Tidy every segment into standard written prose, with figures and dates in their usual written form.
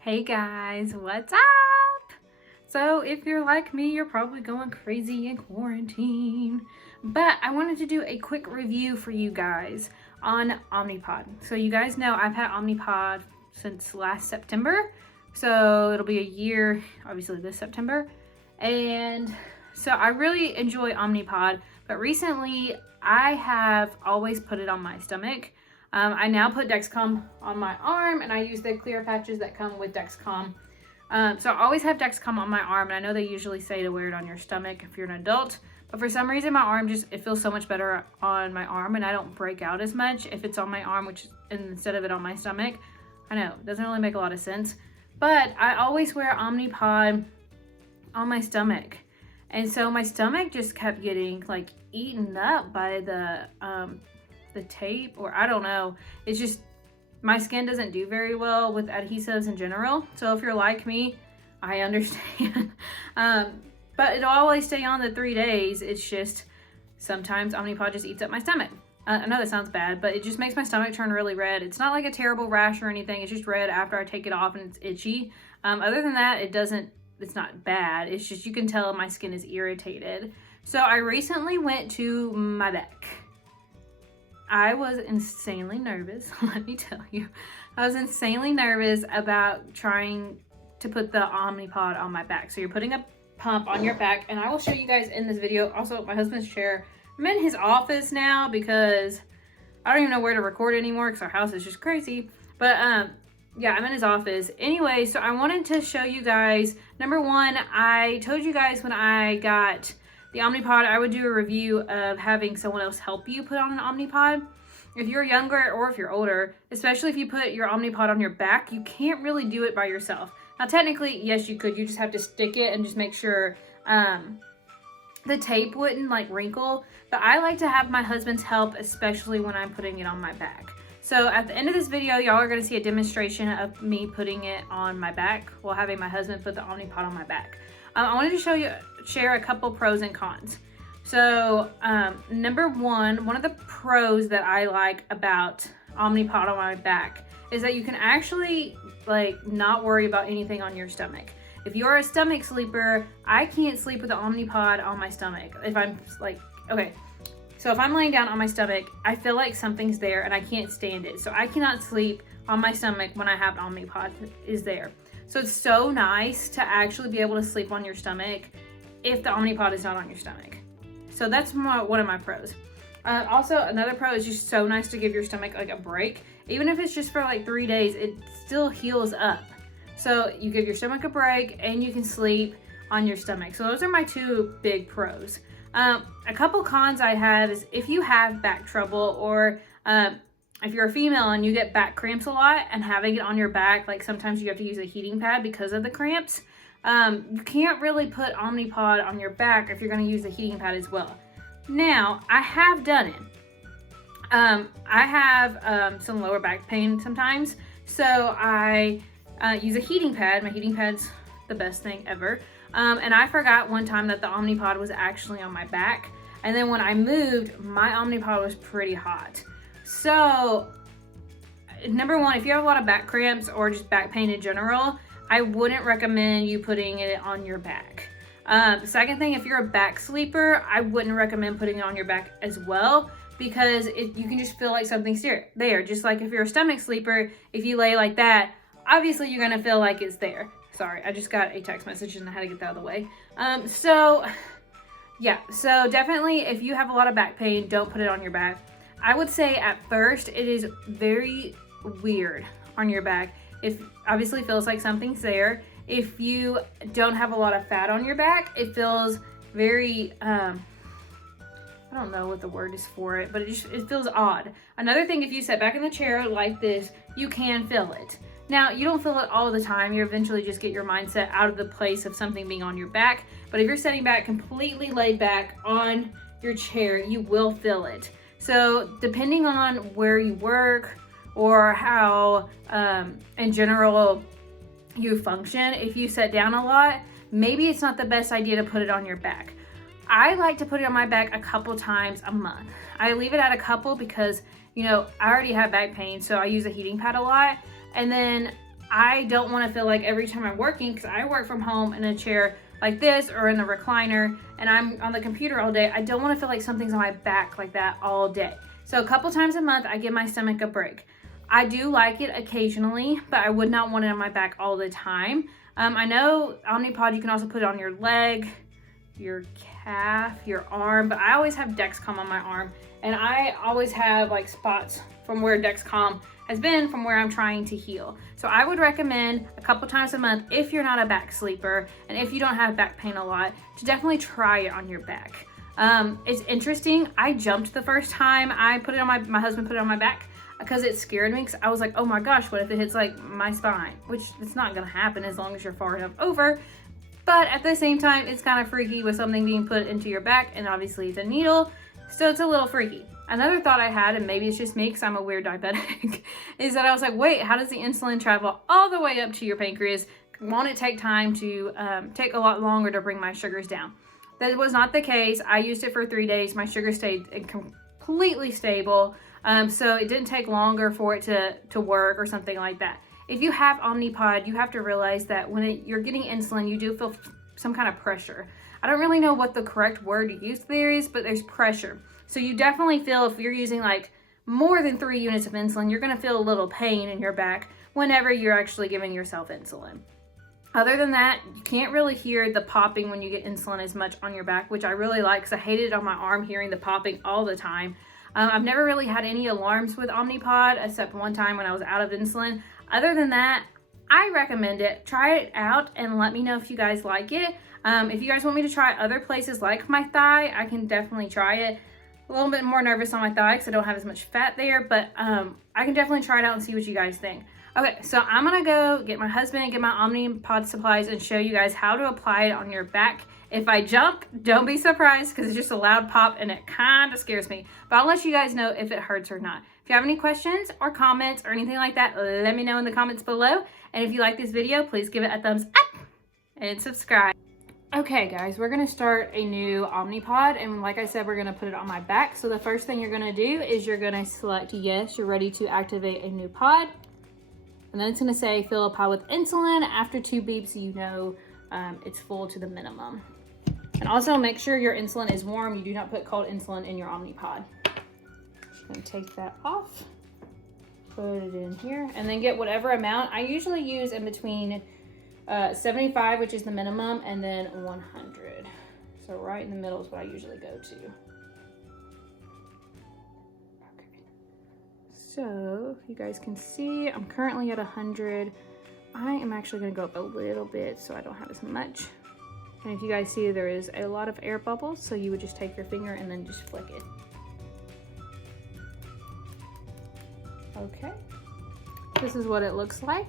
Hey guys, what's up? So if you're like me, you're probably going crazy in quarantine. But I wanted to do a quick review for you guys on Omnipod. So you guys know I've had Omnipod since last September. So it'll be a year, obviously this September. And so I really enjoy Omnipod, but recently I have always put it on my stomach. I now put Dexcom on my arm, and I use the clear patches that come with Dexcom. So I always have Dexcom on my arm, and I know they usually say to wear it on your stomach if you're an adult, but for some reason my arm it feels so much better on my arm, and I don't break out as much if it's on my arm, instead of it on my stomach. I know, it doesn't really make a lot of sense, but I always wear Omnipod on my stomach. And so my stomach just kept getting like eaten up by the tape, or I don't know. It's just my skin doesn't do very well with adhesives in general. So if you're like me, I understand. But it'll always stay on the 3 days. It's just sometimes Omnipod just eats up my stomach. I know that sounds bad, but it just makes my stomach turn really red. It's not like a terrible rash or anything. It's just red after I take it off and it's itchy. Other than that, it's not bad. It's just you can tell my skin is irritated. So I recently went to my back. I was insanely nervous, let me tell you. I was insanely nervous about trying to put the Omnipod on my back. So you're putting a pump on your back, and I will show you guys in this video. Also, my husband's chair. I'm in his office now because I don't even know where to record anymore because our house is just crazy. But yeah, I'm in his office. Anyway, so I wanted to show you guys, number one, I told you guys when I got the Omnipod, I would do a review of having someone else help you put on an Omnipod. If you're younger or if you're older, especially if you put your Omnipod on your back, you can't really do it by yourself. Now, technically, yes, you could. You just have to stick it and just make sure the tape wouldn't like wrinkle. But I like to have my husband's help, especially when I'm putting it on my back. So at the end of this video, y'all are going to see a demonstration of me putting it on my back while having my husband put the Omnipod on my back. I wanted to share a couple pros and cons. So number one of the pros that I like about Omnipod on my back is that you can actually like not worry about anything on your stomach. If you're a stomach sleeper, I can't sleep with the Omnipod on my stomach. If I'm like, okay, so if I'm laying down on my stomach, I feel like something's there and I can't stand it. So I cannot sleep on my stomach when I have Omnipod is there. So it's so nice to actually be able to sleep on your stomach if the Omnipod is not on your stomach. So that's one of my pros. Also, another pro is just so nice to give your stomach like a break. Even if it's just for like 3 days, it still heals up. So you give your stomach a break and you can sleep on your stomach. So those are my two big pros. A couple cons I have is if you have back trouble, or if you're a female and you get back cramps a lot, and having it on your back, like sometimes you have to use a heating pad because of the cramps. You can't really put Omnipod on your back if you're going to use a heating pad as well. Now, I have done it. I have some lower back pain sometimes, so I use a heating pad. My heating pad's the best thing ever. And I forgot one time that the Omnipod was actually on my back. And then when I moved, my Omnipod was pretty hot. So, number one, if you have a lot of back cramps or just back pain in general, I wouldn't recommend you putting it on your back. Second thing, if you're a back sleeper, I wouldn't recommend putting it on your back as well, because you can just feel like something's there. Just like if you're a stomach sleeper, if you lay like that, obviously you're gonna feel like it's there. Sorry, I just got a text message and I had to get that out of the way. So definitely if you have a lot of back pain, don't put it on your back. I would say at first it is very weird on your back. It obviously feels like something's there. If you don't have a lot of fat on your back, it feels very, I don't know what the word is for it, but it feels odd. Another thing, if you sit back in the chair like this, you can feel it. Now, you don't feel it all the time. You eventually just get your mindset out of the place of something being on your back. But if you're sitting back completely laid back on your chair, you will feel it. So depending on where you work or how, in general, you function, if you sit down a lot, maybe it's not the best idea to put it on your back. I like to put it on my back a couple times a month. I leave it at a couple because, I already have back pain, so I use a heating pad a lot. And then I don't want to feel like every time I'm working, because I work from home in a chair like this or in the recliner and I'm on the computer all day, I don't want to feel like something's on my back like that all day. So a couple times a month, I give my stomach a break. I do like it occasionally, but I would not want it on my back all the time. I know Omnipod, you can also put it on your leg, your calf, your arm, but I always have Dexcom on my arm, and I always have like spots from where Dexcom has been from where I'm trying to heal. So I would recommend a couple times a month, if you're not a back sleeper and if you don't have back pain a lot, to definitely try it on your back. It's interesting. I jumped the first time I put it on my husband put it on my back because it scared me, because I was like, oh my gosh, what if it hits like my spine? Which it's not gonna happen as long as you're far enough over. But at the same time, it's kind of freaky with something being put into your back, and obviously it's a needle, so it's a little freaky. Another thought I had, and maybe it's just me because I'm a weird diabetic, is that I was like, wait, how does the insulin travel all the way up to your pancreas? Won't it take time to take a lot longer to bring my sugars down? That was not the case. I used it for 3 days. My sugar stayed completely stable. So it didn't take longer for it to work or something like that. If you have Omnipod, you have to realize that when you're getting insulin, you do feel some kind of pressure. I don't really know what the correct word to use there is, but there's pressure. So you definitely feel, if you're using like more than 3 units of insulin, you're gonna feel a little pain in your back whenever you're actually giving yourself insulin. Other than that, you can't really hear the popping when you get insulin as much on your back, which I really like, because I hated it on my arm, hearing the popping all the time. I've never really had any alarms with Omnipod, except one time when I was out of insulin. Other than that, I recommend it. Try it out and let me know if you guys like it. If you guys want me to try other places like my thigh, I can definitely try it. A little bit more nervous on my thigh because I don't have as much fat there, but I can definitely try it out and see what you guys think. Okay, so I'm gonna go get my husband, get my Omnipod supplies, and show you guys how to apply it on your back. If I jump, don't be surprised, because it's just a loud pop and it kind of scares me. But I'll let you guys know if it hurts or not. If you have any questions or comments or anything like that, let me know in the comments below. And if you like this video, please give it a thumbs up and subscribe. Okay guys, we're gonna start a new Omnipod, and like I said, we're gonna put it on my back. So the first thing you're gonna do is you're gonna select yes, you're ready to activate a new pod. And then it's gonna say fill a pod with insulin. After 2 beeps, you know it's full to the minimum. And also make sure your insulin is warm. You do not put cold insulin in your Omnipod. Just gonna take that off, put it in here, and then get whatever amount. I usually use in between 75, which is the minimum, and then 100. So right in the middle is what I usually go to. Okay. So if you guys can see, I'm currently at 100. I am actually gonna go up a little bit so I don't have as much. And if you guys see, there is a lot of air bubbles, so you would just take your finger and then just flick it. Okay. This is what it looks like.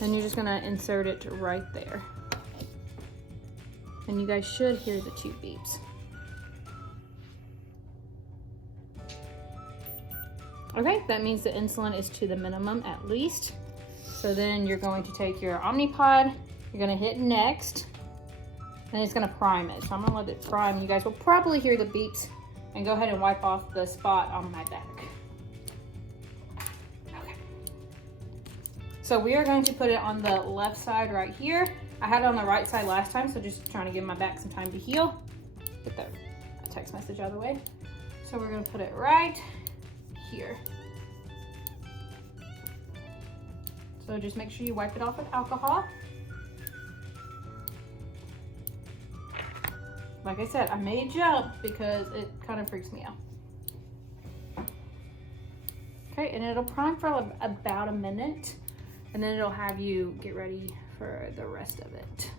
And you're just gonna insert it right there. And you guys should hear the 2 beeps. Okay, that means the insulin is to the minimum at least. So then you're going to take your Omnipod, you're gonna hit next, and it's gonna prime it. So I'm gonna let it prime. You guys will probably hear the beeps, and go ahead and wipe off the spot on my back. Okay. So we are going to put it on the left side right here. I had it on the right side last time, so just trying to give my back some time to heal. Get that text message out of the way. So we're gonna put it right here. So just make sure you wipe it off with alcohol. Like I said, I may jump because it kind of freaks me out. Okay, and it'll prime for about a minute, and then it'll have you get ready for the rest of it.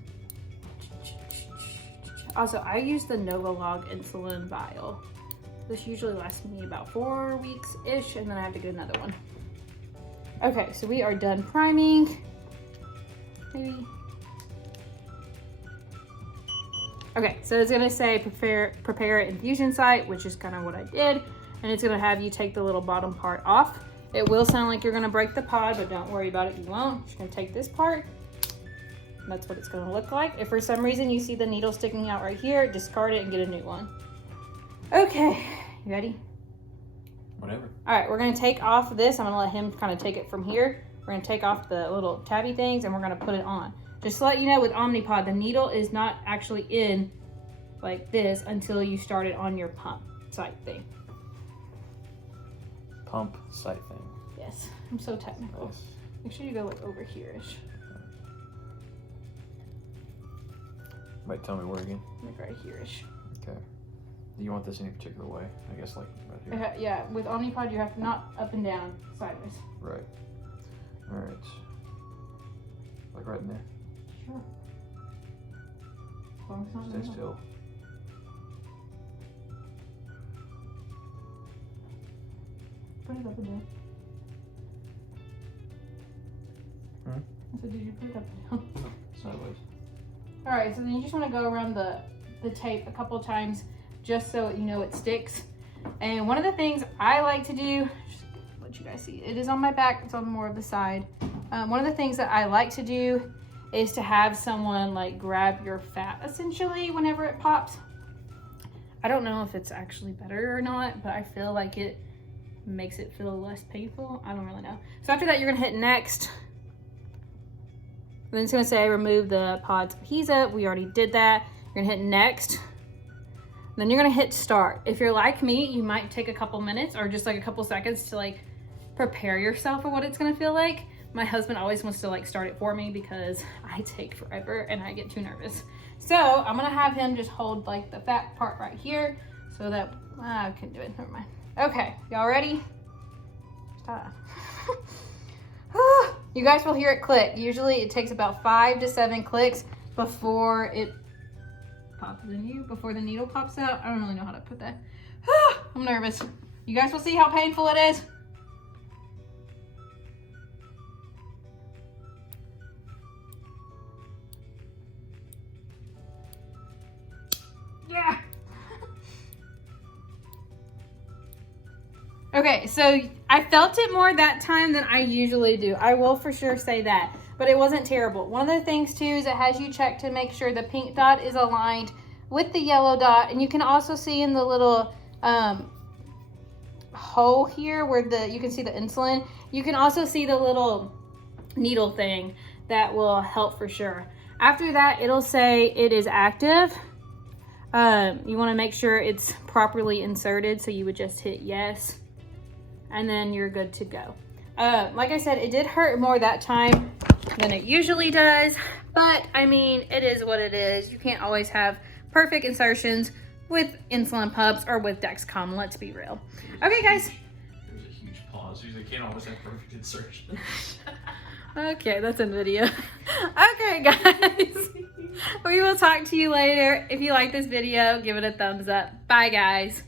Also, I use the Novolog insulin vial. This usually lasts me about 4 weeks-ish, and then I have to get another one. Okay, so we are done priming. Maybe. Okay, so it's gonna say prepare infusion site, which is kind of what I did. And it's gonna have you take the little bottom part off. It will sound like you're gonna break the pod, but don't worry about it, you won't. You're gonna take this part. And that's what it's gonna look like. If for some reason you see the needle sticking out right here, discard it and get a new one. Okay, you ready? Whatever. All right, we're gonna take off this. I'm gonna let him kind of take it from here. We're gonna take off the little tabby things and we're gonna put it on. Just to let you know, with Omnipod, the needle is not actually in like this until you start it on your pump site thing. Pump site thing. Yes, I'm so technical. Nice. Make sure you go like over here-ish. Wait, tell me where again? Like right here-ish. Okay. Do you want this any particular way? I guess like right here. Yeah, with Omnipod you have to not up and down, sideways. Right. All right. Like right in there. Sure. As long as it's not in the Stay middle. still. Put it up and down. So did you put it up and down? No, sideways. All right, so then you just want to go around the tape a couple of times just so you know it sticks. And one of the things I like to do, just let you guys see, it is on my back, it's on more of the side. One of the things that I like to do is to have someone like grab your fat essentially whenever it pops. I don't know if it's actually better or not, but I feel like it makes it feel less painful. I don't really know. So after that, you're gonna hit next. Then it's gonna say remove the pod's adhesive. We already did that. You're gonna hit next. Then you're gonna hit start. If you're like me, you might take a couple minutes or just like a couple seconds to like prepare yourself for what it's gonna feel like. My husband always wants to like start it for me because I take forever and I get too nervous. So I'm gonna have him just hold like the fat part right here so that, I couldn't do it, never mind. Okay, y'all ready? Stop. You guys will hear it click. Usually it takes about 5 to 7 clicks before it pops in you, before the needle pops out. I don't really know how to put that. I'm nervous. You guys will see how painful it is. Yeah. Okay, so I felt it more that time than I usually do. I will for sure say that, but it wasn't terrible. One of the things too is it has you check to make sure the pink dot is aligned with the yellow dot, and you can also see in the little hole here where you can see the insulin. You can also see the little needle thing that will help for sure. After that, it'll say it is active. You want to make sure it's properly inserted, so you would just hit yes. And then you're good to go. Like I said, it did hurt more that time than it usually does, but I mean, it is what it is. You can't always have perfect insertions with insulin pumps or with Dexcom, let's be real. Okay, guys. There's a huge pause. You can't always have perfect insertion. Okay, that's in video. Okay, guys. We will talk to you later. If you like this video, give it a thumbs up. Bye, guys.